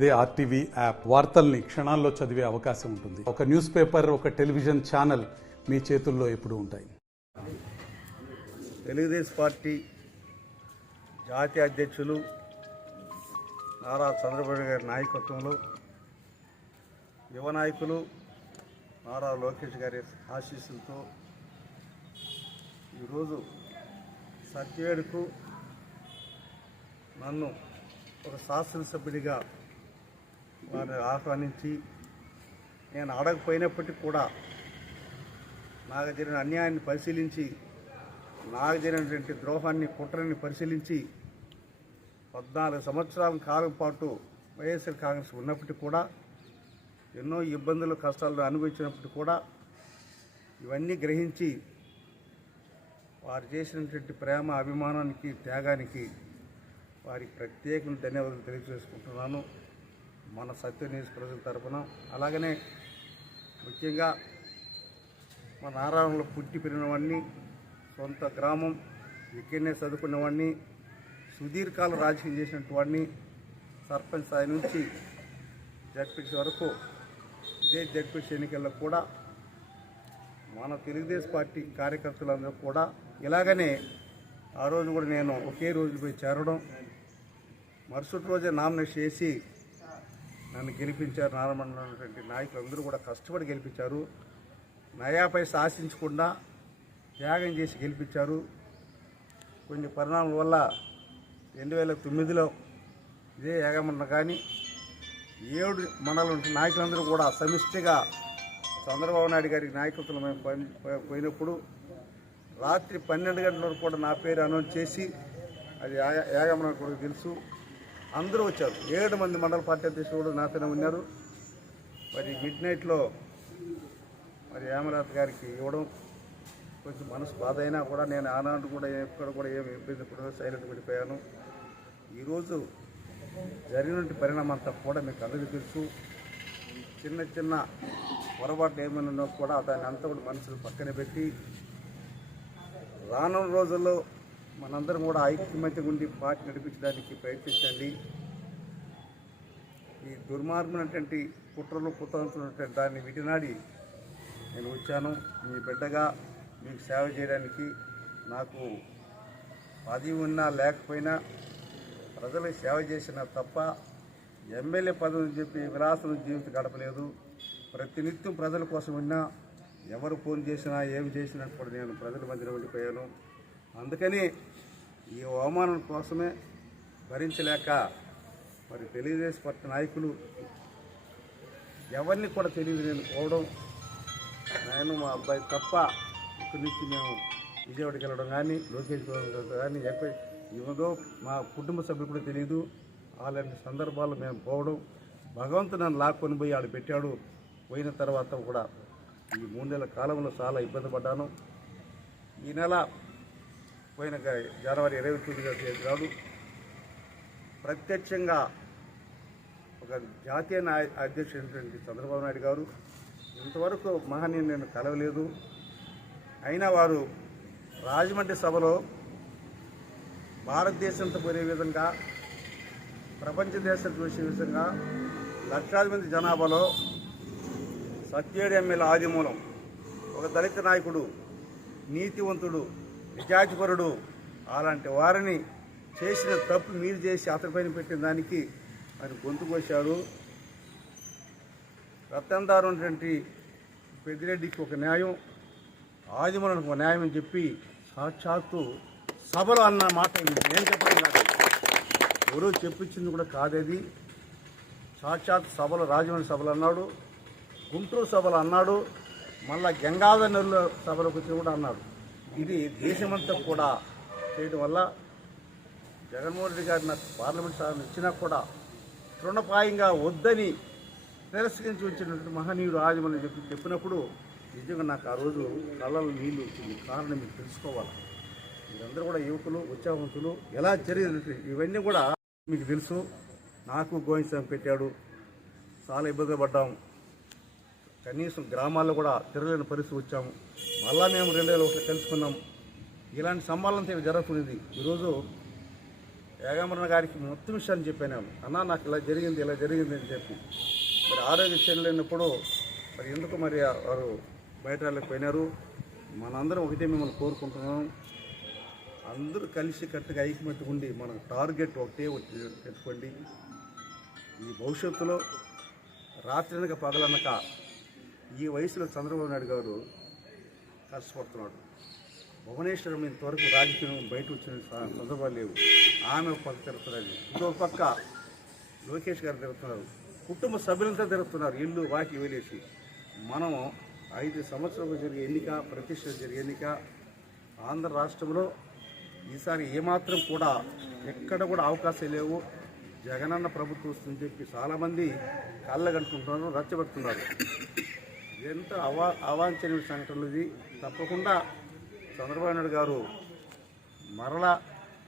అదే RTV app వార్తల్ని క్షణాల్లో చదివే అవకాశం ఉంటుంది. ఒక న్యూస్ పేపర్, ఒక టెలివిజన్ ఛానల్ మీ చేతుల్లో ఎప్పుడూ ఉంటాయి. తెలుగుదేశం పార్టీ జాతీయ అధ్యక్షులు నారా చంద్రబాబు గారి నాయకత్వంలో యువ నాయకులు నారా లోకేష్ గారి ఆశీస్సులతో ఈరోజు సత్యేడుకు నన్ను ఒక శాసనసభ్యుడిగా వారిని ఆహ్వానించి నేను అడగపోయినప్పటికీ కూడా నాకు జరిగిన అన్యాయాన్ని పరిశీలించి నాకు జరిగినటువంటి ద్రోహాన్ని కుట్రని పరిశీలించి 14 సంవత్సరాల కాలం పాటు వైఎస్ఆర్ కాంగ్రెస్ ఉన్నప్పటికీ కూడా ఎన్నో ఇబ్బందులు కష్టాలు అనుభవించినప్పటికీ కూడా ఇవన్నీ గ్రహించి వారు చేసినటువంటి ప్రేమ అభిమానానికి త్యాగానికి వారికి ప్రత్యేకంగా ధన్యవాదాలు తెలియజేసుకుంటున్నాను మన సత్యన్యూస్ ప్రజల తరఫున. అలాగనే ముఖ్యంగా మన నారాయణలో పుట్టి పెరిగినవాడిని, సొంత గ్రామం ఇక్కడనే చదువుకున్నవాడిని, సుదీర్ఘకాలం రాజకీయం చేసినటువంటి వాడిని, సర్పంచ్ స్థాయి నుంచి జడ్పీసీ వరకు ఇదే జడ్పీసీ ఎన్నికల్లో కూడా మన తెలుగుదేశం పార్టీ కార్యకర్తలందరూ కూడా ఇలాగనే ఆ రోజు కూడా నేను ఒకే రోజు పోయి చేరడం, మరుసటి రోజే నామినేషన్ చేసి నన్ను గెలిపించారు. నారాయణలో ఉన్నటువంటి నాయకులందరూ కూడా కష్టపడి గెలిపించారు. నయాపై ఆశించకుండా త్యాగం చేసి గెలిపించారు. కొన్ని పరిణామాల వల్ల 2009లో ఇదే యాగమన్న కానీ 7 మండలం నాయకులందరూ కూడా సమిష్టిగా చంద్రబాబు నాయుడు గారి నాయకత్వంలో మేము పోయినప్పుడు రాత్రి 12 గంటల వరకు కూడా నా పేరు అనౌన్స్ చేసి, అది యాగమన్న కూడా తెలుసు, అందరూ వచ్చారు. 7 మంది మండల పార్టీ అధ్యక్షులు కూడా నాతోనే ఉన్నారు. మరి మిడ్ నైట్లో మరి యామరాథ్ గారికి ఇవ్వడం కొంచెం మనసు బాధ అయినా కూడా నేను ఆనాడు కూడా ఎక్కడ కూడా ఏమి ఇబ్బంది కూడా సైలెంట్ పడిపోయాను. ఈరోజు జరిగినటువంటి పరిణామం అంతా కూడా మీకు అందరికీ తెలుసు. చిన్న చిన్న పొరపాట్లు ఏమైనా ఉన్నా కూడా దాన్ని అంతా కూడా మనసులు పక్కన పెట్టి రానున్న రోజుల్లో మనందరం కూడా ఐక్యమత్యంగా ఉండి పార్టీ నడిపించడానికి ప్రయత్నించండి. ఈ దుర్మార్గమైనటువంటి కుట్రలు కుతంత్రున్నటువంటి దాన్ని విడినాడి నేను వచ్చాను. మీ బిడ్డగా మీకు సేవ చేయడానికి. నాకు పదవి ఉన్నా లేకపోయినా ప్రజలకు సేవ చేసిన తప్ప ఎమ్మెల్యే పదవిని చెప్పి విలాసం జీవితం గడపలేదు. ప్రతినిత్యం ప్రజల కోసం ఉన్నా, ఎవరు ఫోన్ చేసినా ఏం చేసినా కూడా నేను ప్రజల మధ్యలో ఉండిపోయాను. అందుకని ఈ అవమానం కోసమే భరించలేక మరి తెలుగుదేశం పార్టీ నాయకులు ఎవరిని కూడా తెలియదు నేను పోవడం, నేను మా అబ్బాయి తప్ప ఇక్కడి నుంచి మేము విజయవాడకి వెళ్ళడం కానీ లోకేష్ కానీ ఏదో మా కుటుంబ సభ్యులు కూడా తెలియదు. అలాంటి సందర్భాల్లో మేము పోవడం, భగవంతుడు నన్ను లాక్కొని పోయి ఆడ పెట్టాడు. పోయిన తర్వాత కూడా ఈ 3 నెలల కాలంలో చాలా ఇబ్బంది పడ్డాను. ఈ నెల పోయిన జనవరి 29 నాడు ప్రత్యక్షంగా ఒక జాతీయ అధ్యక్షుడైనటువంటి చంద్రబాబు నాయుడు గారు ఇంతవరకు మహనీయుని నేను కలవలేదు. అయినా వారు రాజమండ్రి సభలో భారతదేశంతో పోయే విధంగా, ప్రపంచ దేశం చూసే విధంగా లక్షలాది మంది జనాభాలో సత్యేడు ఎమ్మెల్యే ఆదిమూలం, ఒక దళిత నాయకుడు, నీతివంతుడు, నిజాధిపరుడు, అలాంటి వారిని చేసిన తప్పు మీరు చేసి అతనిపైన పెట్టిన దానికి ఆయన గొంతు కోశారు. రత్నందారు ఉన్నటువంటి పెద్దిరెడ్డికి ఒక న్యాయం, ఆదిమూలానికి ఒక న్యాయం అని చెప్పి సాక్షాత్తు సభలో అన్న మాట నేను చెప్పడం కాదు, ఎవరో చెప్పించింది కూడా కాదేది. సాక్షాత్ సభలో రాజమండ్రి సభలు అన్నాడు, గుంటూరు సభలు అన్నాడు, మళ్ళా గంగాధర నెల్లూరు సభలోకి వచ్చి కూడా అన్నాడు. ఇది దేశమంతా కూడా చేయడం వల్ల జగన్మోహన్ రెడ్డి గారు నాకు పార్లమెంట్ స్థానం ఇచ్చినా కూడా తృణప్రాయంగా వద్దని తిరస్కరించి వచ్చినటువంటి మహనీయుడు ఆదిమని చెప్పినప్పుడు నిజంగా నాకు ఆ రోజు కళ్ళలో నీళ్ళు వచ్చింది. కారణం మీరు తెలుసుకోవాలి. మీరందరూ కూడా యువకులు, ఉత్సాహవంతులు. ఎలా జరిగినట్టు ఇవన్నీ కూడా మీకు తెలుసు. నాకు గోవిందస్వామి పెట్టాడు, చాలా ఇబ్బంది పడ్డాము. కనీసం గ్రామాల్లో కూడా తిరగలేని పరిస్థితి వచ్చాము. మళ్ళా మేము 2001 కలుసుకున్నాం. ఇలాంటి సంభాలనతో జరుగుతున్నది. ఈరోజు ఏకాంబరణ గారికి మొత్తం విషయాన్ని చెప్పాను. అన్నా నాకు ఇలా జరిగింది అని చెప్పి మరి ఆరోగ్య చేయలేనప్పుడు మరి ఎందుకు మరి వారు బయట వెళ్ళకపోయినారు. మనందరం ఒకటే మిమ్మల్ని కోరుకుంటున్నాం, అందరూ కలిసి కట్టుగా ఐక్యమట్టుగా ఉండి మన టార్గెట్ ఒకటే పెట్టుకోండి. ఈ భవిష్యత్తులో రాత్రి అనక పగలనక ఈ వయసులో చంద్రబాబు నాయుడు గారు కష్టపడుతున్నాడు. భువనేశ్వరం ఇంతవరకు రాజకీయం బయట వచ్చిన సందర్భాలు లేవు. ఆమె ఒక పక్క తిరుగుతున్నది, ఇంకొక పక్క లోకేష్ గారు తిరుగుతున్నారు, కుటుంబ సభ్యులంతా తిరుగుతున్నారు, ఇల్లు వాకి వెళ్ళేసి. మనం 5 సంవత్సరాలకు జరిగే ఎన్నిక, ప్రతిష్ట జరిగే ఎన్నిక ఆంధ్ర రాష్ట్రంలో ఈసారి ఏమాత్రం కూడా ఎక్కడ కూడా అవకాశాలు లేవు. జగనన్న ప్రభుత్వం వస్తుందని చెప్పి చాలామంది కళ్ళగంటుకుంటున్నారు, రచ్చబెడుతున్నారు. ఎంత అవాంఛనీయ సంఘటనలు ఇది. తప్పకుండా చంద్రబాబు నాయుడు గారు మరలా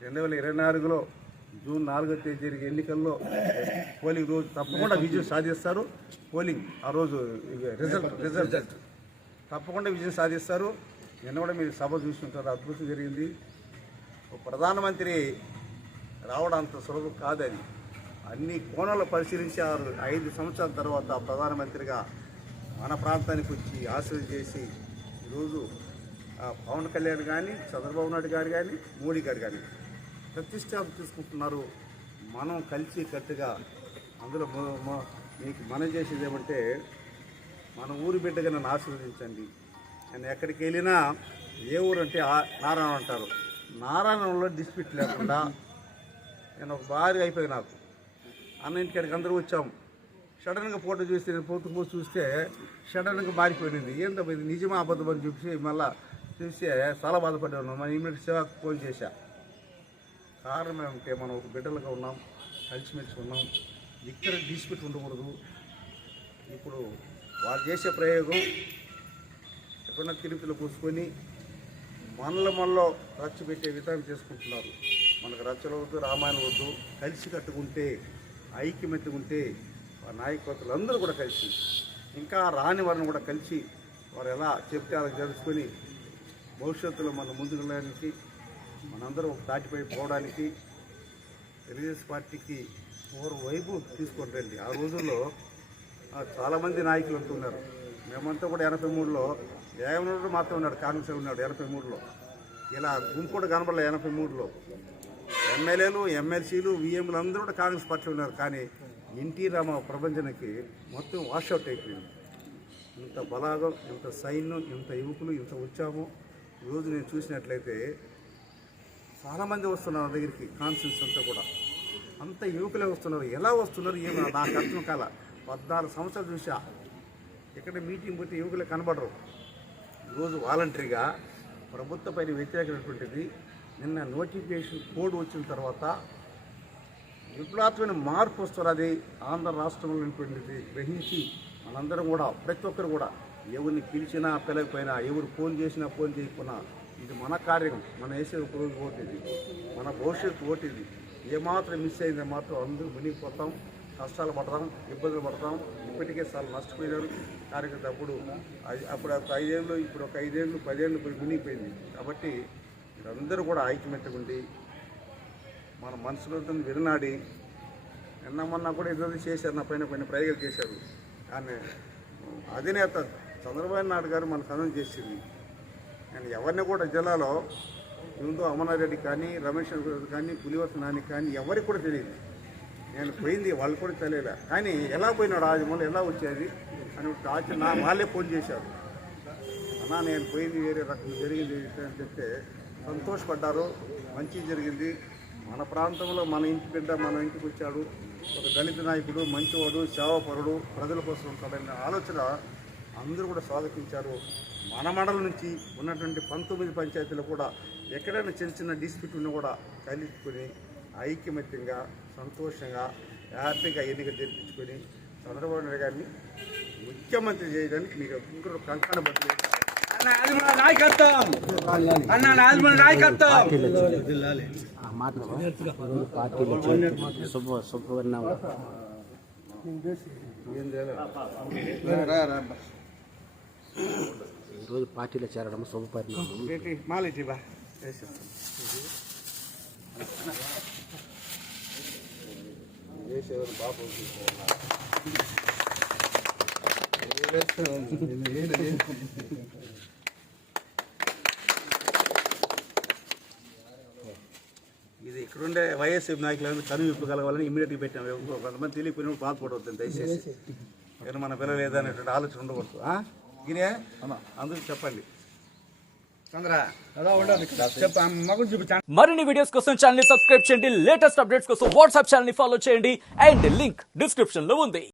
2024లో జూన్ 4వ తేదీ జరిగే ఎన్నికల్లో పోలింగ్ రోజు తప్పకుండా విజయం సాధిస్తారు. పోలింగ్ ఆ రోజు రిజల్ట్ తప్పకుండా విజయం సాధిస్తారు. నిన్న కూడా మీరు సభ చూస్తుంటారు, అద్భుతం జరిగింది. ప్రధానమంత్రి రావడం అంత సులభం కాదు. అది అన్ని కోణాలు పరిశీలించి 5 సంవత్సరాల తర్వాత ప్రధానమంత్రిగా మన ప్రాంతానికి వచ్చి ఆశీర్వాదం చేసి ఈరోజు పవన్ కళ్యాణ్ కానీ, చంద్రబాబు నాయుడు గారు కానీ, మోడీ గారు కానీ ప్రతిష్టాపన తీసుకుంటున్నారు. మనం కలిసి కట్టుగా అందులో మీకు మనం చేసేది ఏమంటే మన ఊరి బిడ్డగా నన్ను ఆశీర్వదించండి. నేను ఎక్కడికి వెళ్ళినా ఏ ఊరు అంటే నారాయణ అంటారు. నారాయణంలో డిస్ప్యూట్ లేకుండా నేను ఒక భారీ అయిపోయి నాకు అన్న ఇంటికాడికి అందరూ వచ్చాం. సడన్గా ఫోటో చూస్తే నేను పోతూ చూస్తే సడన్గా మారిపోయింది. ఏంటో ఇది నిజమా అబద్ధం అని చూసి మళ్ళీ చూస్తే చాలా బాధపడ్డాను. మన ఇమ్మీడియట్ సేవకు ఫోన్ చేశా. కారణం ఏమంటే మనం ఒక బిడ్డలుగా ఉన్నాం, కలిసిమెలిసి ఉన్నాం, ఇక్కడ డిస్ప్యూట్ ఉండకూడదు. ఇప్పుడు వాళ్ళు చేసే ప్రయోగం ఎప్పుడన్నా తిరుపతిలో కూర్చుకొని మనలో రచ్చ పెట్టే విధానం చేసుకుంటున్నారు. మనకు రచ్చలు వద్దు, రామాయణం వద్దు, కలిసి కట్టుకుంటే ఐక్యమెత్తుకుంటే నాయకత్వాలు అందరూ కూడా కలిసి ఇంకా రాని వారిని కూడా కలిసి వారు ఎలా చెప్తే అలా జరుపుకొని భవిష్యత్తులో మన ముందుకు వెళ్ళడానికి మనందరం ఒక దాటిపై పోవడానికి తెలుగుదేశం పార్టీకి వైపు తీసుకొని రండి. ఆ రోజుల్లో చాలామంది నాయకులు ఉంటున్నారు. మేమంతా కూడా 83లో ఏమన్నాడు మాత్రం ఉన్నాడు, కాంగ్రెస్ ఉన్నాడు 83లో. ఇలా గుంపు కూడా కనబడలే 83లో. ఎమ్మెల్యేలు, ఎమ్మెల్సీలు, విఎంలు అందరూ కూడా కాంగ్రెస్ పార్టీ ఉన్నారు. కానీ ఎన్టీ రామ ప్రపంచానికి మొత్తం వాషౌట్ అయిపోయింది. ఇంత బలాగం, ఇంత సైన్యం, ఇంత యువకులు, ఇంత ఉత్సాహం ఈరోజు నేను చూసినట్లయితే చాలామంది వస్తున్నారు నా దగ్గరికి. కాన్ఫరెన్స్ అంతా కూడా అంత యువకులే వస్తున్నారు. ఎలా వస్తున్నారు ఏమో నాకు అర్థం కాల. 14 సంవత్సరాలు చూసా. ఇక్కడ మీటింగ్ పోతే యువకులే కనబడరు. ఈరోజు వాలంటరీగా ప్రభుత్వ పైన వ్యతిరేకమైనటువంటిది నిన్న నోటిఫికేషన్ కోడ్ వచ్చిన తర్వాత విప్లవాత్మకమైన మార్పు వస్తారు. అది ఆంధ్ర రాష్ట్రంలో ఉన్నటువంటిది గ్రహించి మనందరం కూడా ప్రతి ఒక్కరు కూడా ఎవరిని పిలిచినా పిలకపోయినా, ఎవరు ఫోన్ చేసినా ఫోన్ చేయకపోయినా ఇది మన కార్యక్రమం, మన వేసే ఒక రోజు ఓటు ఇది, మన భవిష్యత్తు ఓటు ఇది. ఏమాత్రం మిస్ అయిందో మాత్రం అందరూ మునిగిపోతాం, కష్టాలు పడతాం, ఇబ్బందులు పడతాం. ఇప్పటికే చాలా నష్టపోయినారు కార్యకర్త. అప్పుడు ఒక 5 ఏళ్ళు, ఇప్పుడు ఒక 5 ఏళ్ళు 10 ఏళ్ళు మునిగిపోయింది. కాబట్టి మీరందరూ కూడా ఐక్యమెత్తుకుండి మన మనసులో విడనాడి. నిన్న మొన్న కూడా ఇద్దరు చేశారు, నా పైన ప్రయోగాలు చేశారు. కానీ అధినేత చంద్రబాబు నాయుడు గారు మన సన్నం చేసింది. నేను ఎవరిని కూడా జిల్లాలో ముందు అమరారెడ్డి కానీ, రమేష్ కానీ, పులివర్తి నాని కానీ ఎవరికి కూడా తెలియదు. నేను పోయింది వాళ్ళు కూడా తెలియలే. కానీ ఎలా పోయినాడు రాజమౌళి, ఎలా వచ్చేది అని వాళ్ళే ఫోన్ చేశారు. అన్నా నేను పోయింది వేరే రకం జరిగింది అని చెప్తే సంతోషపడ్డారు. మంచి జరిగింది. మన ప్రాంతంలో మన ఇంటి బిడ్డ మన ఇంటికి వచ్చాడు, ఒక దళిత నాయకుడు, మంచివాడు, సేవాపరుడు, ప్రజల కోసం ఉంటాడనే ఆలోచన అందరూ కూడా స్వాగతించారు. మన మండలం నుంచి ఉన్నటువంటి 19 పంచాయతీలు కూడా ఎక్కడైనా చిన్న చిన్న డిస్ప్యూట్ ఉన్నా కూడా కలుపుకొని ఐక్యమత్యంగా సంతోషంగా హ్యాపీగా ఎన్నిక జరిపించుకొని చంద్రబాబు నాయుడు గారిని ముఖ్యమంత్రి చేయడానికి మీకు అందరూ కంకణ బట్టి ఈరోజు పార్టీలో చేరడం శుభపరిణామం. ఇది ఇక్కడుండే వైఎస్ఎఫ్ నాయకులను కనువిప్పు కలగాలని ఇమీడియట్గా పెట్టాము. కొంతమంది తెలియకపోయిన బాధపడవద్దు దయచేసి. కానీ మన పిల్లలు ఏదనేటువంటి ఆలోచన ఉండకూడదు. ఇదే అందరూ చెప్పండి. మరిన్ని వీడియోస్ కోసం ఛానల్ ని సబ్స్క్రైబ్ చేయండి. లేటెస్ట్ అప్డేట్స్ కోసం వాట్సాప్ ఛానల్ ని ఫాలో చేయండి. అండ్ లింక్ డిస్క్రిప్షన్ లో ఉంది.